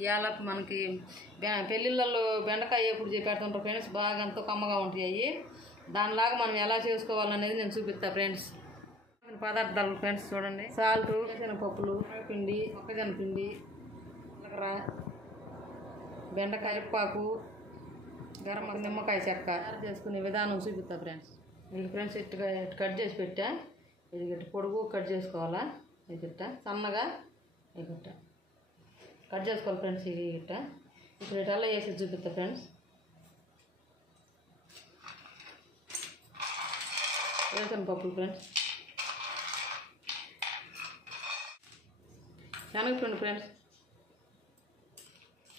ఇవాళ మనకి పెళ్ళిళ్ళల్లో బెండకాయ ఎప్పుడు పెడుతుంటారు ఫ్రెండ్స్, బాగా ఎంతో కమ్మగా ఉంటాయి. దానిలాగా మనం ఎలా చేసుకోవాలనేది నేను చూపిస్తా ఫ్రెండ్స్. పదార్థాలు ఫ్రెండ్స్ చూడండి, సాల్ట్, శనగపప్పులు, పిండి, మొక్కజొన్న పిండి, జీలకర్ర, బెండకాయ పాకు, గరం, నిమ్మకాయ చెక్క చేసుకునే విధానం చూపిస్తా ఫ్రెండ్స్. ఇది ఫ్రెండ్స్ ఇట్టుగా కట్ చేసి పెట్టా. ఇది గట్టి పొడుగు కట్ చేసుకోవాలా, ఇది గిట్ట సన్నగా ఇది గిట్ట కట్ చేసుకోవాలి ఫ్రెండ్స్. ఇది గిట్ట ఇప్పుడు ఇటల్లా వేసి చూపిస్తా ఫ్రెండ్స్. వేరుశనగపప్పులు ఫ్రెండ్స్, శనగపిండి ఫ్రెండ్స్,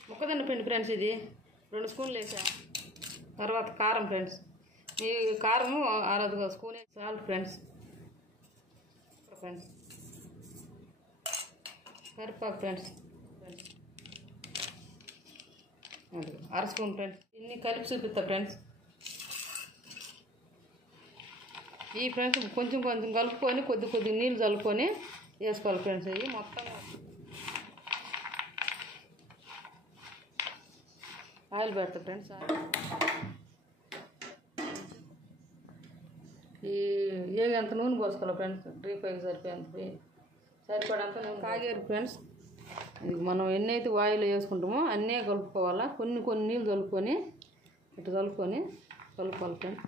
మొక్కజొన్న పిండి ఫ్రెండ్స్, ఇది 2 స్పూన్లు వేసా. తర్వాత కారం ఫ్రెండ్స్, ఈ కారము 1/2 స్పూన్. సాల్ట్ ఫ్రెండ్స్, కరివేపాకు ఫ్రెండ్స్, 1/2 స్పూన్ ఫ్రెండ్స్. ఇన్ని కలిపి చూపిస్తా ఫ్రెండ్స్. ఈ ఫ్రెండ్స్ కొంచెం కొంచెం కలుపుకొని కొద్ది నీళ్ళు చల్లుకొని వేసుకోవాలి ఫ్రెండ్స్. అవి మొత్తం ఆయిల్ పెడతా ఫ్రెండ్స్. ఎంత నూనె పోసుకోవాలి ఫ్రెండ్స్, డీప్ ఫ్రైకి సరిపడంత నూనె కాగేరు ఫ్రెండ్స్. ఇది మనం ఎన్నైతే ఆయిల్ వేసుకుంటామో అన్నీ కలుపుకోవాలా. కొన్ని నీళ్ళు కలుపుకొని ఇట్లా కలుపుకోవాలి ఫ్రెండ్స్.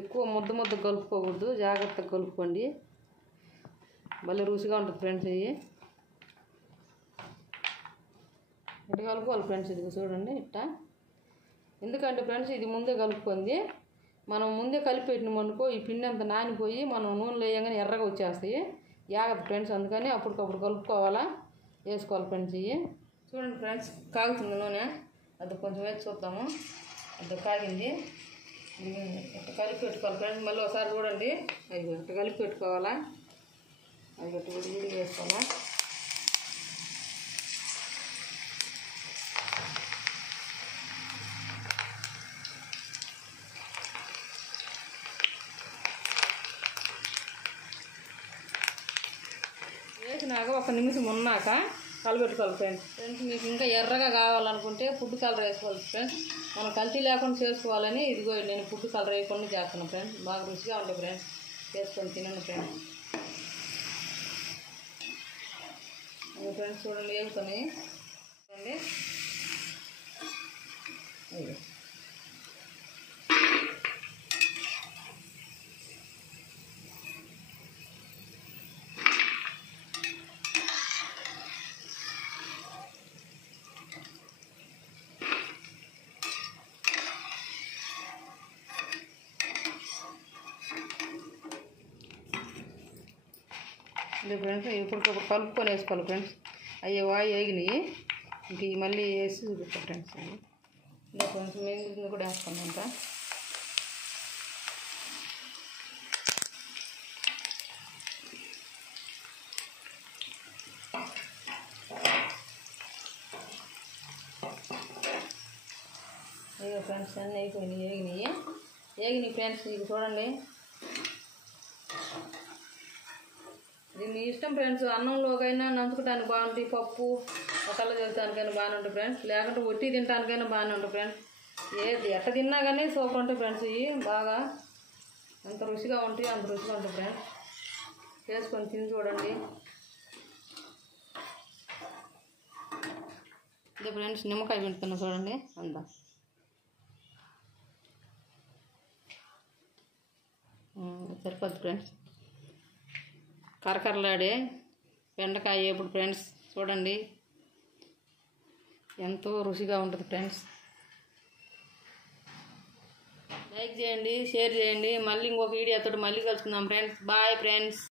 ఎక్కువ ముద్ద కలుపుకోకూడదు, జాగ్రత్తగా కలుపుకోండి, భలే రుచిగా ఉంటుంది ఫ్రెండ్స్. ఇవి ఇట్లా కలుపుకోవాలి ఫ్రెండ్స్. ఇది చూడండి ఇట్లా. ఎందుకంటే ఫ్రెండ్స్ ఇది ముందే కలుపుకుంది, మనం ముందే కలిపి పెట్టినామనుకో ఈ పిండి అంతా నానిపోయి మనం నూనెలో వేయగానే ఎర్రగా వచ్చేస్తాయి, జాగ్రత్త ఫ్రెండ్స్. అందుకని అప్పటికప్పుడు కలుపుకోవాలా, వేసుకోవాలి ఫ్రెండ్స్. ఇవి చూడండి ఫ్రెండ్స్, కాగుతుంది నూనె. అది కొంచెం వేసి చూద్దాము. అది కాగింది. ఇట్లా కలిపి పెట్టుకోవాలి ఫ్రెండ్స్. మళ్ళీ ఒకసారి చూడండి, అది ఇట్లా కలిపి పెట్టుకోవాలా. అది గట్టి విడి వేసుకోవాలా. వేసినాక 1 నిమిషం ఉన్నాక కలబెట్టుకోవాలి ఫ్రెండ్స్. మీకు ఇంకా ఎర్రగా కావాలనుకుంటే ఫుడ్ కలర్ వేసుకోవాలి ఫ్రెండ్స్. మనం కల్తీ లేకుండా చేసుకోవాలని ఇదిగో నేను ఫుడ్ కలర్ వేయకుండా చేస్తున్నాను ఫ్రెండ్స్. బాగా రుచిగా ఉంటుంది ఫ్రెండ్స్, చేసుకొని తినండి ఫ్రెండ్స్. ఫ్రెండ్స్ చూడండి వేసుకొని చూడండి. ఇది ఫ్రెండ్స్ ఇప్పుడు కలుపుకొని వేసుకోవాలి ఫ్రెండ్స్. అవి వేగినాయి, ఇంక మళ్ళీ వేసి చూపిస్తా ఫ్రెండ్స్. ఇంకా కొంచెం వేగింది కూడా వేసుకున్నాం. ఇంకా ఇక ఫ్రెండ్స్ అన్నీ అయిపోయినాయి, వేగినాయి ఫ్రెండ్స్. ఇది చూడండి, ఇది మీ ఇష్టం ఫ్రెండ్స్. అన్నంలోకైనా నంచుకోవడానికి బాగుంటుంది, పప్పు ఒకళ్ళ చేస్తానికైనా బాగానే ఉంటుంది ఫ్రెండ్స్, లేకుంటే ఒట్టి తినడానికైనా బాగానే ఉంటుంది ఫ్రెండ్స్. ఏది ఎట్ట తిన్నా కానీ సూపర్ ఉంటాయి ఫ్రెండ్స్. ఇవి బాగా అంత రుచిగా ఉంటాయి, అంత రుచిగా ఉంటుంది ఫ్రెండ్స్. చేసుకొని తిని చూడండి. ఇదే ఫ్రెండ్స్ నిమ్మకాయ పిండుతున్నా చూడండి. అంతా సరిపోద్ది ఫ్రెండ్స్. కరకరలాడే బెండకాయ వేపుడు ఫ్రెండ్స్ చూడండి, ఎంతో రుచిగా ఉంటుంది ఫ్రెండ్స్. లైక్ చేయండి, షేర్ చేయండి. మళ్ళీ ఇంకొక వీడియోతో మళ్ళీ కలుసుకుందాం ఫ్రెండ్స్. Bye friends.